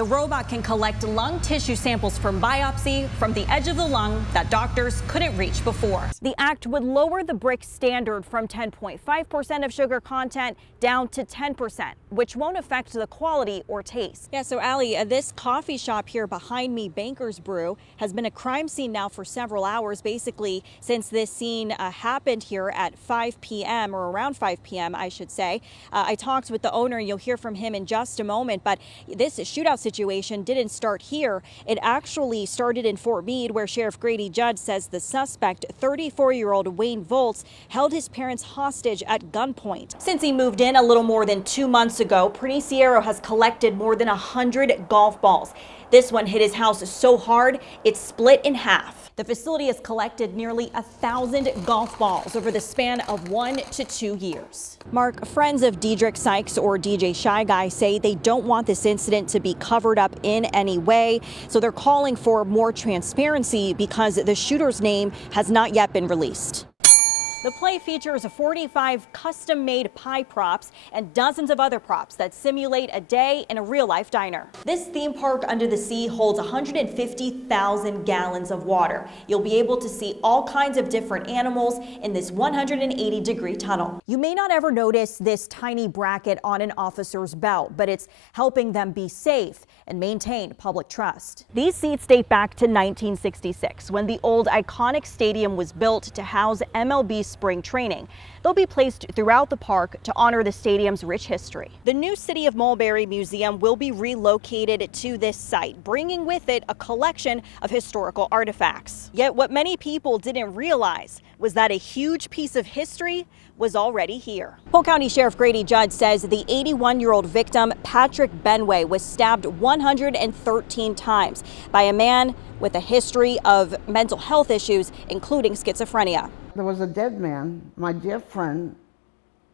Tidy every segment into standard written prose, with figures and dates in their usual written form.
The robot can collect lung tissue samples from biopsy from the edge of the lung that doctors couldn't reach before. The act would lower the brick standard from 10.5% of sugar content down to 10%, which won't affect the quality or taste. Yeah, so Allie, this coffee shop here behind me, Banker's Brew, has been a crime scene now for several hours, basically since this scene happened here at 5 p.m. or around 5 p.m. I should say. I talked with the owner, and you'll hear from him in just a moment, but this shootout situation didn't start here. It actually started in Fort Meade, where Sheriff Grady Judd says the suspect, 34-year-old Wayne Volz, held his parents hostage at gunpoint. Since he moved in a little more than 2 months ago, Pernicero has collected more than 100 golf balls. This one hit his house so hard, it split in half. The facility has collected nearly 1,000 golf balls over the span of 1 to 2 years. Mark, friends of Diedrich Sykes, or DJ Shy Guy, say they don't want this incident to be covered up in any way. So they're calling for more transparency because the shooter's name has not yet been released. The play features 45 custom-made pie props and dozens of other props that simulate a day in a real-life diner. This theme park under the sea holds 150,000 gallons of water. You'll be able to see all kinds of different animals in this 180-degree tunnel. You may not ever notice this tiny bracket on an officer's belt, but it's helping them be safe and maintain public trust. These seats date back to 1966, when the old iconic stadium was built to house MLB spring training. They'll be placed throughout the park to honor the stadium's rich history. The new City of Mulberry Museum will be relocated to this site, bringing with it a collection of historical artifacts. Yet what many people didn't realize was that a huge piece of history was already here. Polk County Sheriff Grady Judd says the 81-year-old victim, Patrick Benway, was stabbed 113 times by a man with a history of mental health issues, including schizophrenia. There was a dead man, my dear friend,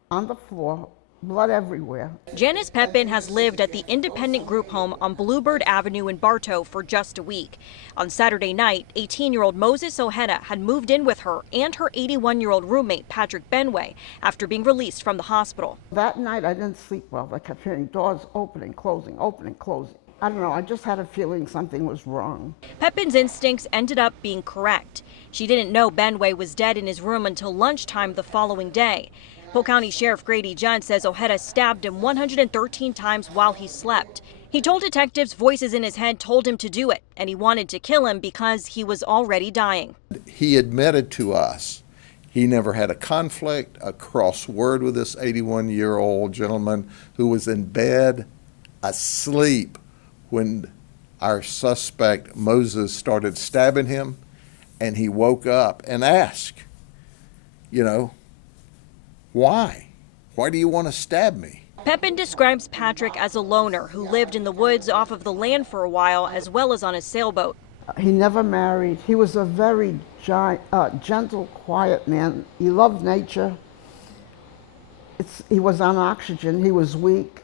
on the floor, blood everywhere. Janice Pepin has lived at the independent group home on Bluebird Avenue in Bartow for just a week. On Saturday night, 18-year-old Moses Ojeda had moved in with her and her 81-year-old roommate, Patrick Benway, after being released from the hospital. That night I didn't sleep well. I kept hearing doors opening, closing, opening, closing. I don't know, I just had a feeling something was wrong. Pepin's instincts ended up being correct. She didn't know Benway was dead in his room until lunchtime the following day. Polk County Sheriff Grady Judd says Ojeda stabbed him 113 times while he slept. He told detectives voices in his head told him to do it, and he wanted to kill him because he was already dying. He admitted to us he never had a conflict, a cross word with this 81-year-old gentleman who was in bed asleep when our suspect Moses started stabbing him, and he woke up and asked, you know, why? Why do you want to stab me? Pepin describes Patrick as a loner who lived in the woods off of the land for a while, as well as on a sailboat. He never married. He was a very gentle, quiet man. He loved nature. He was on oxygen. He was weak.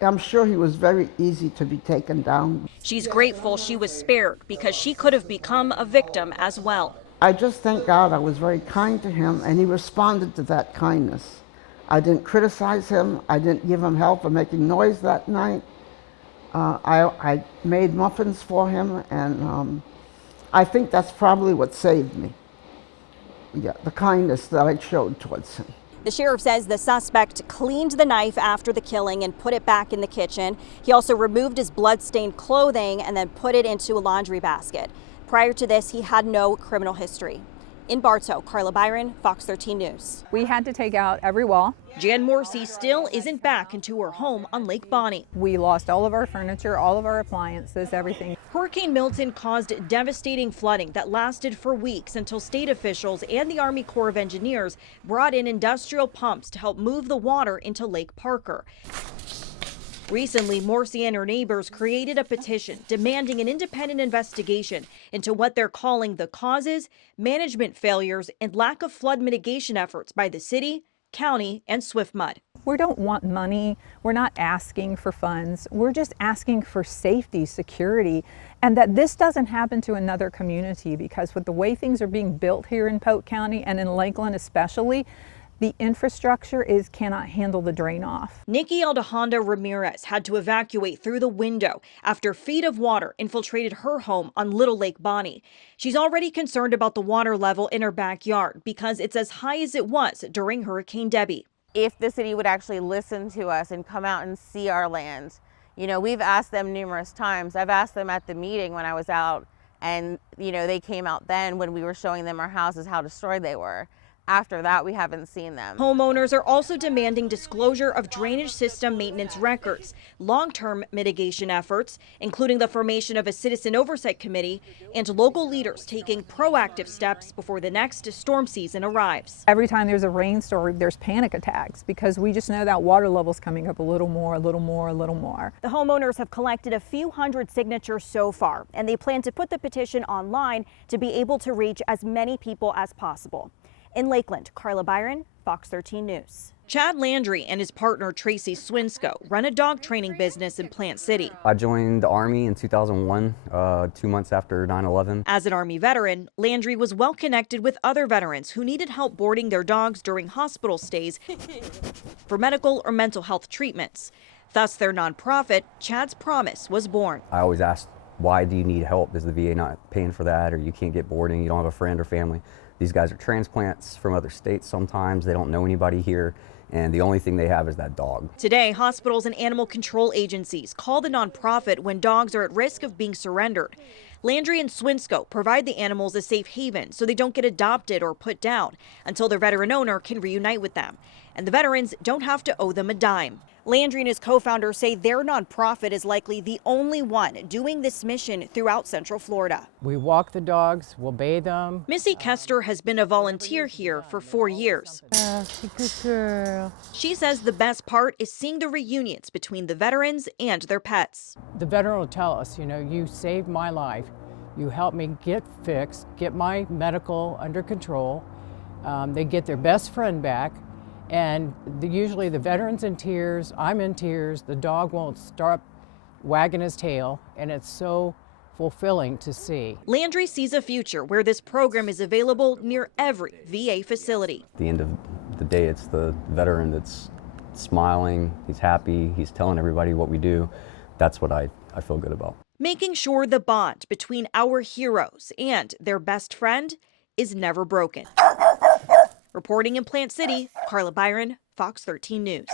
I'm sure he was very easy to be taken down. She's grateful she was spared because she could have become a victim as well. I just thank God I was very kind to him, and he responded to that kindness. I didn't criticize him. I didn't give him hell for making noise that night. I made muffins for him, and I think that's probably what saved me. Yeah, the kindness that I showed towards him. The sheriff says the suspect cleaned the knife after the killing and put it back in the kitchen. He also removed his blood-stained clothing and then put it into a laundry basket. Prior to this, he had no criminal history. In Bartow, Carla Bayron, Fox 13 News. We had to take out every wall. Jan Morrissey still isn't back into her home on Lake Bonny. We lost all of our furniture, all of our appliances, everything. Hurricane Milton caused devastating flooding that lasted for weeks until state officials and the Army Corps of Engineers brought in industrial pumps to help move the water into Lake Parker. Recently, Morrissey and her neighbors created a petition demanding an independent investigation into what they're calling the causes, management failures, and lack of flood mitigation efforts by the city, county, and SwiftMud. We don't want money. We're not asking for funds. We're just asking for safety, security, and that this doesn't happen to another community, because with the way things are being built here in Polk County and in Lakeland especially, The infrastructure cannot handle the drain off. Nikki Aldejandra Ramirez had to evacuate through the window after feet of water infiltrated her home on Little Lake Bonnie. She's already concerned about the water level in her backyard because it's as high as it was during Hurricane Debbie. If the city would actually listen to us and come out and see our land. You know, we've asked them numerous times. I've asked them at the meeting when I was out, and, you know, they came out then when we were showing them our houses, how destroyed they were. After that, we haven't seen them. Homeowners are also demanding disclosure of drainage system maintenance records, long-term mitigation efforts, including the formation of a citizen oversight committee, and local leaders taking proactive steps before the next storm season arrives. Every time there's a rainstorm, there's panic attacks because we just know that water level's coming up a little more, a little more, a little more. The homeowners have collected a few hundred signatures so far, and they plan to put the petition online to be able to reach as many people as possible. In Lakeland, Carla Bayron, Fox 13 News. Chad Landry and his partner Tracy Swinsko run a dog training business in Plant City. I joined the Army in 2001, 2 months after 9/11. As an Army veteran, Landry was well connected with other veterans who needed help boarding their dogs during hospital stays for medical or mental health treatments. Thus, their nonprofit, Chad's Promise, was born. I always asked, why do you need help? Is the VA not paying for that, or you can't get boarding, you don't have a friend or family? These guys are transplants from other states sometimes. They don't know anybody here, and the only thing they have is that dog. Today, hospitals and animal control agencies call the nonprofit when dogs are at risk of being surrendered. Landry and Swinsko provide the animals a safe haven so they don't get adopted or put down until their veteran owner can reunite with them. And the veterans don't have to owe them a dime. Landry and his co-founder say their nonprofit is likely the only one doing this mission throughout Central Florida. We walk the dogs, we'll bathe them. Missy Kester has been a volunteer here for 4 years. Good girl. She says the best part is seeing the reunions between the veterans and their pets. The veteran will tell us, you know, you saved my life. You helped me get fixed, get my medical under control. They get their best friend back. And usually the veteran's in tears, I'm in tears, the dog won't stop wagging his tail, and it's so fulfilling to see. Landry sees a future where this program is available near every VA facility. At the end of the day, it's the veteran that's smiling, he's happy, he's telling everybody what we do. That's what I feel good about. Making sure the bond between our heroes and their best friend is never broken. Reporting in Plant City, Carla Bayron, Fox 13 News.